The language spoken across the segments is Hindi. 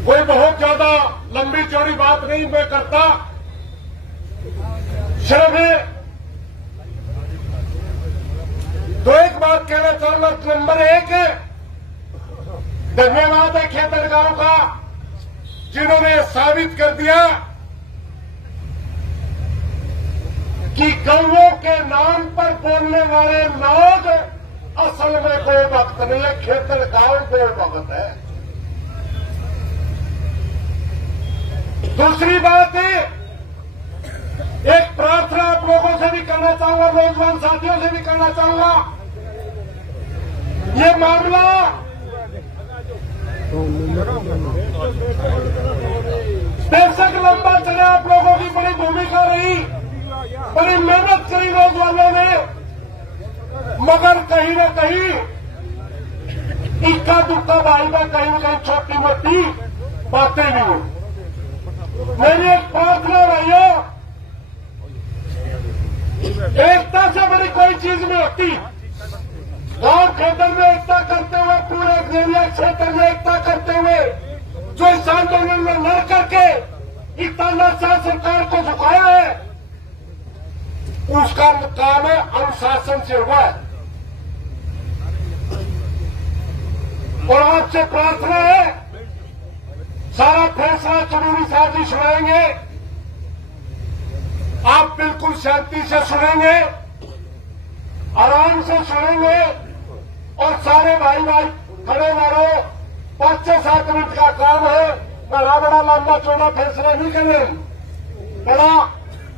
कोई बहुत ज्यादा लंबी चौड़ी बात नहीं मैं करता, सिर्फ तो एक बात कहना चाहूंगा। नंबर 1, धन्यवाद है खेतर गांव का, जिन्होंने साबित कर दिया कि गौों के नाम पर बोलने वाले लोग असल में गौ भक्त नहीं है, खेतर गांव गौ भक्त है। दूसरी बात है, एक प्रार्थना आप लोगों से भी करना चाहूंगा, नौजवान साथियों से भी करना चाहूंगा। ये मामला बेशक लंबा चले, आप लोगों की बड़ी भूमिका रही, बड़ी मेहनत करी नौजवानों ने, मगर कहीं न कहीं इक्का दुक्का भाई में कहीं न कहीं छोटी मोटी बातें भी हुई। मेरी एक प्रार्थना भाइयों, एकता से बड़ी कोई चीज नहीं होती। गांव खेतर में एकता करते हुए, पूरे एरिया क्षेत्र में एकता करते हुए जो इस आंदोलन में लड़ करके इस तानाशाह सरकार को झुकाया है, उसका काम है अनुशासन से हुआ है। और आपसे प्रार्थना है, सारा फैसला चुनावी साथी सुनाएंगे, आप बिल्कुल शांति से सुनेंगे, आराम से सुनेंगे और सारे भाई भाई खड़े न रहो। 5 से 7 मिनट का काम है, बड़ा बड़ा लंबा चौड़ा फैसला नहीं करें, बड़ा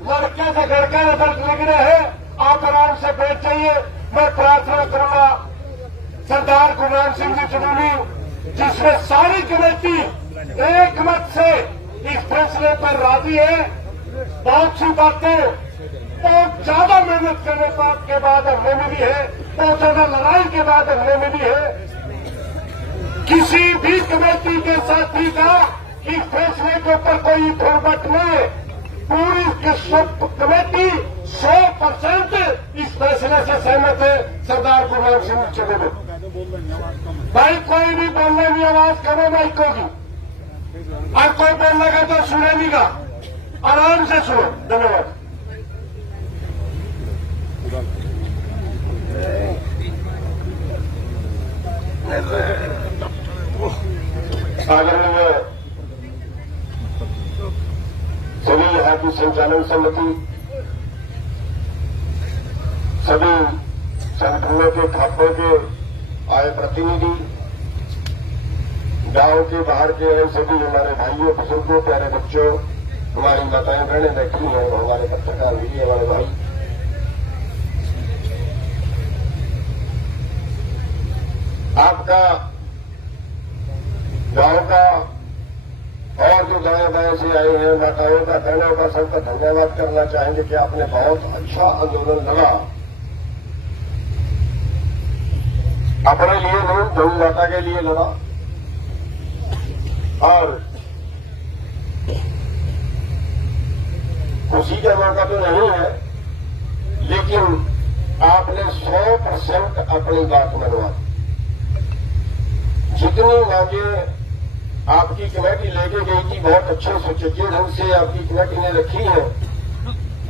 लड़के से गड़के रिजल्ट लिख रहे हैं, आप आराम से बैठ जाइए। मैं प्रार्थना करूंगा सरदार गुरनाम सिंह जी चुनौली, जिसमें सारी कमेटी एक मत से इस फैसले पर राजी है। बहुत सी बातें बहुत ज्यादा मेहनत करने के बाद हमने मिली है, बहुत ज्यादा लड़ाई के बाद हमने मिली है। किसी भी कमेटी के साथी का इस फैसले के ऊपर कोई दुर्घट नहीं, पूरी कमेटी 100% इस फैसले से सहमत है। सरदार गुरनाम सिंह चुनौली भाई, कोई भी बोलने की आवाज करो माइकों की, और कोई बोलने का तो सुने नहीं का, आराम से सुनो। धन्यवाद। आदरणीय सभी यहाँ की संचालन समिति, सभी संगठनों के खातों के आए प्रतिनिधि, गांव के बाहर के हैं सभी हमारे भाइयों बुजुर्गों, प्यारे बच्चों, हमारी माताएं बहनें बैठी हैं, हमारे पत्रकार भी हमारे भाई, आपका गांव का और जो दाएं बाएं से आए हैं माताओं का, बहनों का, सबका धन्यवाद करना चाहेंगे कि आपने बहुत अच्छा आंदोलन लड़ा। अपने लिए नहीं, गौ माता के लिए लड़ा। और खुशी का मौका तो नहीं है, लेकिन आपने 100% अपनी बात मनवा दी। जितनी मांगे आपकी कमेटी लेके गई थी, बहुत अच्छे सुचज्जे ढंग से आपकी कमेटी ने रखी है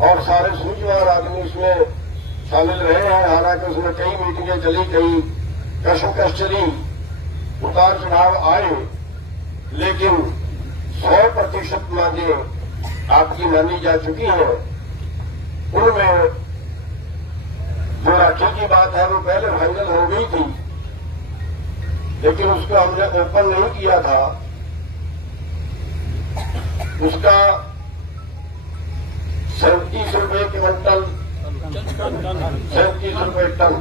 और सारे सूझवान आदमी उसमें शामिल रहे हैं। हालांकि उसमें कई मीटिंगें चली, कई कशमकश चली, उतार चढ़ाव आए, लेकिन 100% मांगे आपकी मानी जा चुकी हैं। उनमें जो राखी की बात है वो पहले फाइनल हो गई थी, लेकिन उसको हमने ओपन नहीं किया था। उसका 37 रुपये क्विंटल, 37 रुपये टन,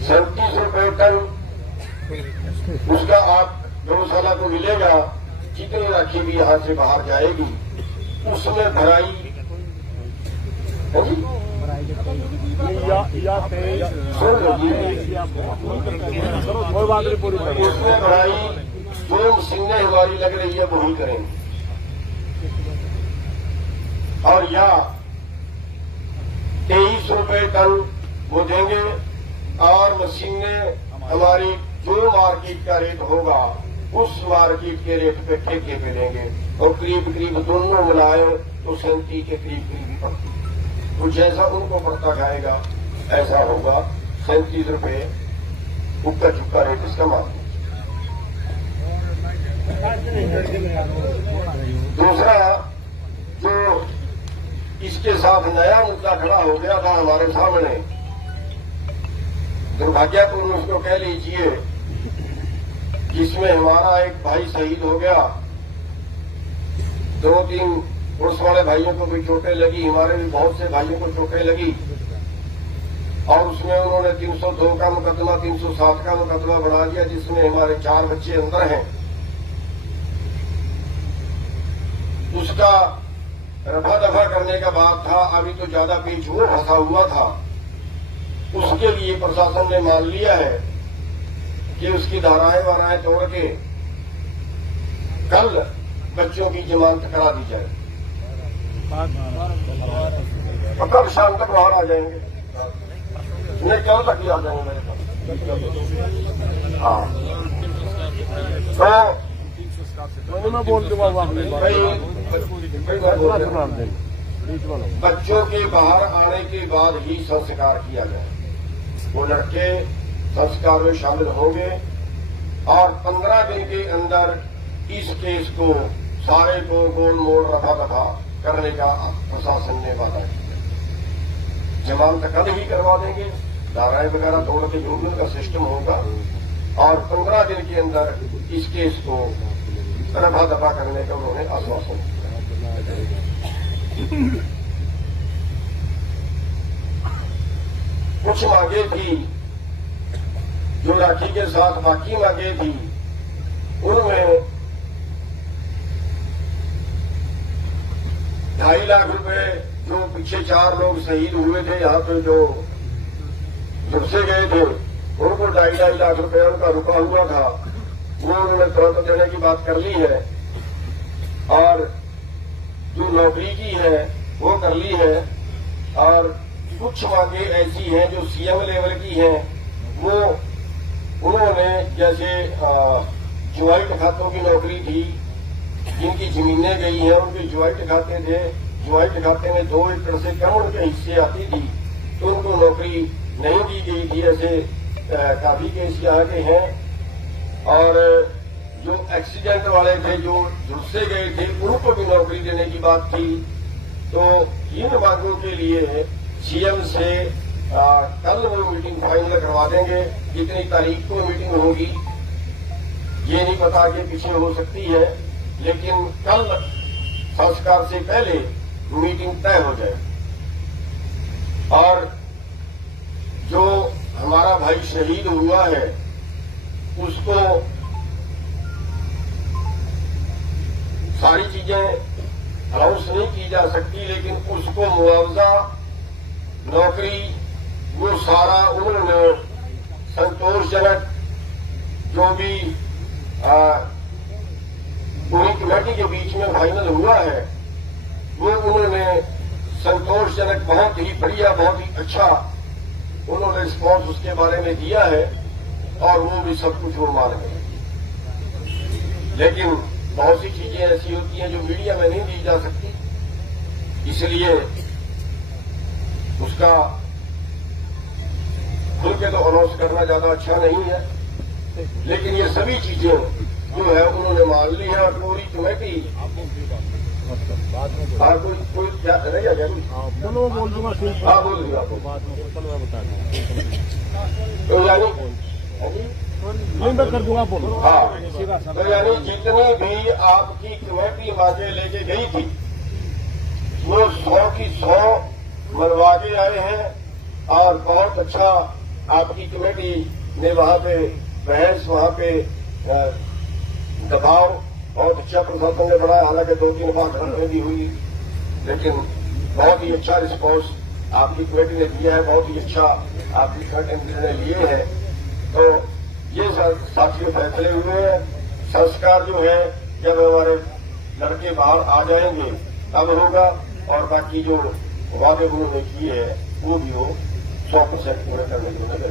37 रुपये टन उसका आप गौशाला को मिलेगा। जितनी राखी भी यहां से बाहर जाएगी उसमें भराई उसमें भराई जो मशीनें हमारी लग रही है वही करेंगे, और या 23 रुपये टन वो देंगे, और मशीनें हमारी जो मार्केट का रेट होगा उस मार्केट के रेट पे ठेके पे लेंगे और करीब करीब दोनों मिलाए तो 37 के करीब करीब पड़ती है। तो जैसा उनको पड़ता जाएगा ऐसा होगा 37 रुपये उक्का चुक्का रेट इसका मार्केट। दूसरा जो इसके साथ नया मुद्दा खड़ा हो गया था हमारे सामने, दुर्भाग्यपूर्ण उसको कह लीजिए, जिसमें हमारा एक भाई शहीद हो गया, 2-3 पुलिस वाले भाइयों को भी चोटें लगी, हमारे भी बहुत से भाइयों को चोटें लगी और उसमें उन्होंने 302 का मुकदमा 307 का मुकदमा बना दिया, जिसमें हमारे 4 बच्चे अंदर हैं। उसका रफा दफा करने का बात था, अभी तो ज्यादा पेच वो फंसा हुआ था। उसके लिए प्रशासन ने मान लिया है कि उसकी धाराएं वाराएं तोड़ के कल बच्चों की जमानत करा दी जाए और कल शाम तक बाहर आ जाएंगे, नहीं कल तक ही आ जाएंगे मेरे पास। हाँ तो मैं बोल दूंगा बच्चों के बाहर आने के बाद ही संस्कार किया जाए। वो लड़के संस्कार में शामिल होंगे और 15 दिन के अंदर इस केस को सारे को गोल मोड़ रफा दफा करने का प्रशासन ने वादा किया। जमानत कल ही करवा देंगे, धाराएं वगैरह तोड़ के जो भी उनका सिस्टम होगा और 15 दिन के अंदर इस केस को रफा दफा करने का उन्होंने आश्वासन दिया। कुछ मांगे थी जो राखी के साथ बाकी मांगे थी, उनमें 2.5 लाख रुपए जो पीछे 4 लोग शहीद हुए थे यहाँ पे जो झुलसे गए थे, उनको 2.5 लाख रुपए उनका रुका हुआ था, वो उन्होंने तुरंत देने की बात कर ली है और जो नौकरी की है वो कर ली है और कुछ मांगे ऐसी हैं जो सीएम लेवल की हैं, वो उन्होंने जैसे ज्वाइंट खातों की नौकरी थी, जिनकी जमीनें गई हैं उनके ज्वाइंट खाते थे, ज्वाइंट खाते में 2 एकड़ से कम उनके हिस्से आती थी तो उनको नौकरी नहीं दी गई थी। ऐसे काफी केस यहाँ के हैं और जो एक्सीडेंट वाले थे जो झुलसे गए थे उनको भी नौकरी देने की बात थी। तो इन मांगों के लिए सीएम से कल वो मीटिंग फाइनल करवा देंगे। कितनी तारीख को मीटिंग होगी ये नहीं पता, कि पीछे हो सकती है, लेकिन कल संस्कार से पहले मीटिंग तय हो जाए और जो हमारा भाई शहीद हुआ है उसको सारी चीजें अनाउंस नहीं की जा सकती, लेकिन उसको मुआवजा, नौकरी, वो सारा उन्होंने संतोषजनक जो भी पूरी कमेटी के बीच में फाइनल हुआ है वो उन्होंने संतोषजनक, बहुत ही बढ़िया, बहुत ही अच्छा उन्होंने रिस्पॉन्स उसके बारे में दिया है और वो भी सब कुछ वो मान गए। लेकिन बहुत सी चीजें ऐसी होती हैं जो मीडिया में नहीं दी जा सकती, इसलिए उसका खुल के तो अनाउंस करना ज्यादा अच्छा नहीं है। लेकिन ये सभी चीजें जो है उन्होंने मान ली है और पूरी कमेटी कोई क्या करेगा क्या? चलो बोल दूंगा, हाँ बोल दूंगा आपको बाद में, चलो मैं बता दूंगा तो यानी कर दूंगा, बोलो। हाँ तो यानी जितनी भी आपकी कमेटी मांगे लेके गई थी वो 100 की 100 मनवा के आए हैं और बहुत अच्छा आपकी कमेटी ने वहां पे बहस, वहां पे दबाव बहुत अच्छा प्रशासन ने बढ़ाया। हालांकि 2-3 बार घटना भी हुई, लेकिन बहुत ही अच्छा रिस्पॉन्स आपकी कमेटी ने दिया है, बहुत ही अच्छा आपकी कमेटी ने लिए हैं। तो ये साथियों फैसले हुए हैं। संस्कार जो है जब हमारे लड़के बाहर आ जाएंगे तब होगा और बाकी जो वादे उन्होंने किए हैं वो भी हो 100% पूरे करने की उन्होंने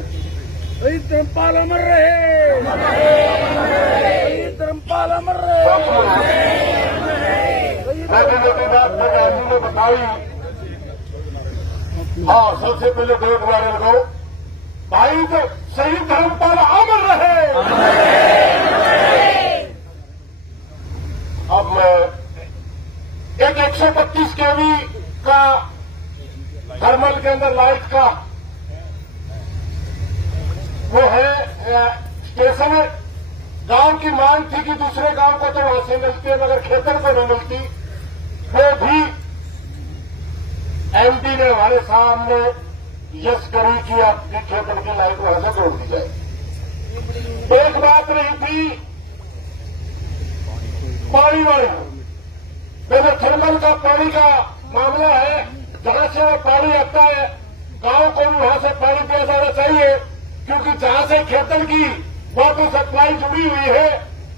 धर्मपाल अमर रहे। धर्मपाल अमर रहे। मोटी बात प्रधानमंत्री ने बताई। हाँ, सबसे पहले देख वाले लगाओ भाई, तो सही धर्मपाल अमर रहे। अब मैं एक 132 केवी का थर्मल के अंदर लाइट का वो है स्टेशन है। गांव की मांग थी कि दूसरे गांव को तो वहां से मिलती है मगर खेतर को नहीं मिलती। वो भी एमपी ने हमारे सामने यस करी कि आपकी खेतर की लाइट वहां से जोड़ दी जाए। एक बात रही थी पानी वाली, मेरे थर्मल का पानी का मामला है। जहां से वो पानी आता है गांव को भी वहां से पानी दिया जाना चाहिए, क्योंकि जहां से खेतर की वाटर सप्लाई जुड़ी हुई है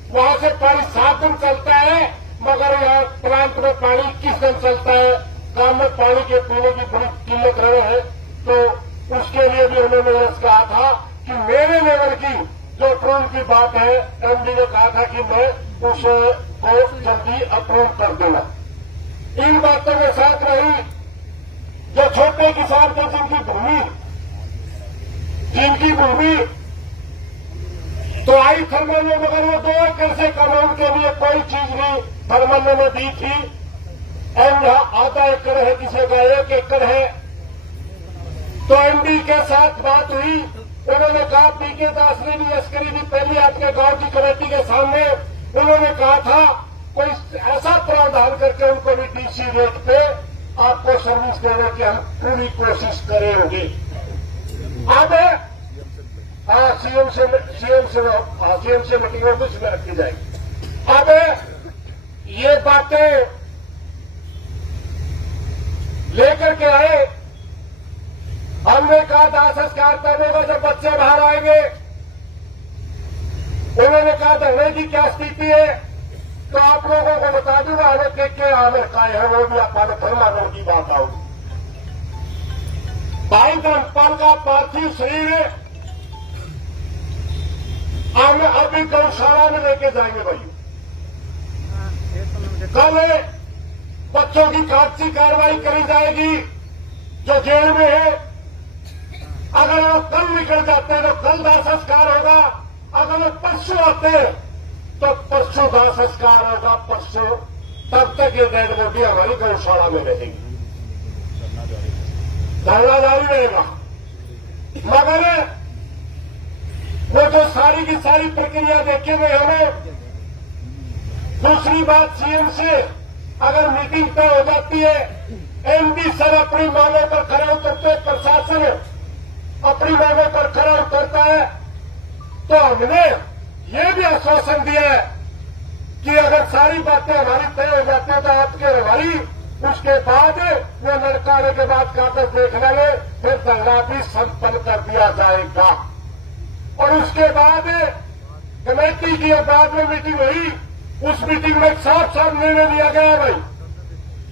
वहां से पानी 7 दिन चलता है, मगर यहाँ प्लांट में पानी 21 दिन चलता है। गांव में पानी के पीने की बड़ी किल्लत रहे है, तो उसके लिए भी उन्होंने यह कहा था कि मेरे लेवल की जो अप्रूव की बात है, एमडी ने कहा था कि मैं उसको जल्दी अप्रूव कर दूंगा। इन बातों के साथ रही जो छोटे किसान थे जिनकी भूमि तो आई थर्मल में, मगर वो 2 एकड़ से कम के लिए कोई चीज नहीं थर्मल में दी थी। एंड आधा एकड़ है, किसी का 1 एकड़ है। तो एमडी के साथ बात हुई, उन्होंने कहा, पीके दास ने भी यस्करी दी पहले आपके गांव की कमेटी के सामने, उन्होंने कहा था कोई ऐसा प्रावधान करके उनको भी डीसी रेट पे आपको सर्विस देने की हम पूरी कोशिश करेंगे। अब सीएम से मीटिंग में कुछ में रखी जाएगी। अब ये बातें लेकर के आए, हमने कहा दाह संस्कार करने का जब बच्चे बाहर आएंगे, उन्होंने कहा धरने की क्या स्थिति है, तो आप लोगों को बता दूंगा। हमें के आमिर का है, वो भी आप मुसलमानों की बात आओगी। भाई धर्मपाल का पार्थिव शरीर हम अभी गौशाला में लेके जाएंगे। भाई कल बच्चों की कागजी कार्रवाई करी जाएगी जो जेल में है। अगर वो कल निकल जाते हैं तो कल दाह संस्कार होगा, अगर वो परसों आते हैं तो परसों दाह संस्कार होगा, परसों। तब तक ये डेड बॉडी हमारी गौशाला में रहेगी, धरना जारी रहेगा। मगर वो जो सारी की सारी प्रक्रिया देखेंगे हमें। दूसरी बात, सीएम से अगर मीटिंग तय हो जाती है, एमडी सर अपनी मांगों पर खरे उतरते, प्रशासन अपनी मांगों पर खरा उतरता है, तो हमने ये भी आश्वासन दिया है कि अगर सारी बातें हमारी तय हो जाती है तो आपके हमारी उसके बाद वो लड़का आने के बाद कागज देख लेंगे, फिर धरना भी संपन्न कर दिया जाएगा। और उसके बाद कमेटी की बाद में मीटिंग हुई, उस मीटिंग में साफ साफ निर्णय लिया गया भाई,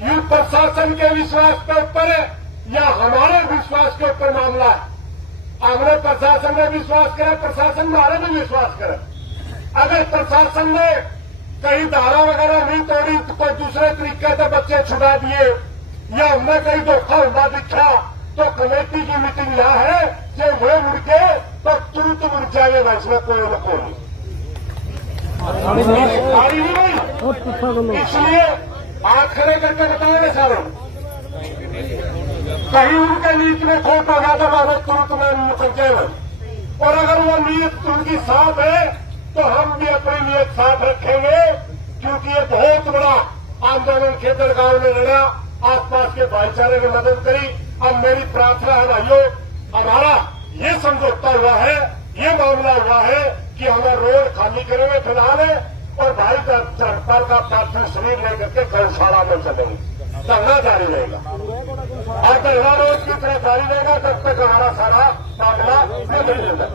यूथ प्रशासन के विश्वास के ऊपर है या हमारे विश्वास के ऊपर मामला है। हमने प्रशासन में विश्वास करा, प्रशासन हमारे में विश्वास करे। अगर प्रशासन ने कहीं धारा वगैरह नहीं तोड़ी तो कोई दूसरे तरीके से बच्चे छुड़ा दिए या हमने कहीं धोखा हुआ दिखा, तो कमेटी की मीटिंग यहाँ है कि वो मुड़ के तो तुरंत मुड़ जाएगा। इसमें कोई न कोई नहीं भाई, इसलिए हाथ खड़े करके बताओगे सारों, कहीं उनके नीयत में खोट होगा तो हमें तुरंत में निकल जाएगा। और अगर वो नीयत उनकी साफ है तो हम भी अपनी नीयत साफ रखेंगे, क्योंकि ये बहुत बड़ा आंदोलन खेतर गांव ने लड़ा, आसपास के भाईचारे ने मदद करी। अब मेरी प्रार्थना है भाइयों, हमारा ये समझौता हुआ है, ये मामला हुआ है कि हमें रोड खाली करेंगे फिलहाल, और भाई धर्मपाल का पार्थिव शरीर लेकर के गौशाला में चलेंगे, धरना जारी रहेगा। और धरना रोज की तरह जारी रहेगा तब तक हमारा सारा मामला नहीं रहेगा।